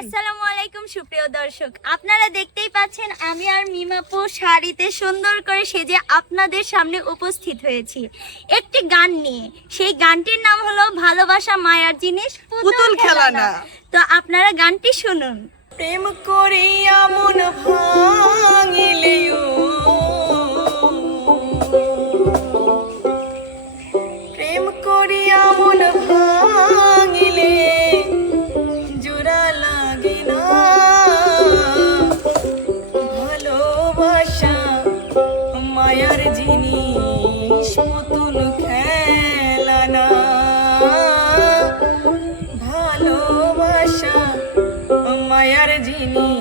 আসসালামু আলাইকুম সুপ্রিয় দর্শক। আপনারা দেখতেই পাচ্ছেন আমি আর মিমাপু শাড়িতে সুন্দর করে সেজে আপনাদের সামনে উপস্থিত হয়েছি। একটি গান নিয়ে। সেই গানটির নাম হলো ভালোবাসা মায়ার জিনিস পুতুল খেলা না তো আপনারা গানটি শুনুন। প্রেম করিয়া মন ভাঙিলেও ভালোবাসা মায়ার জিনিস।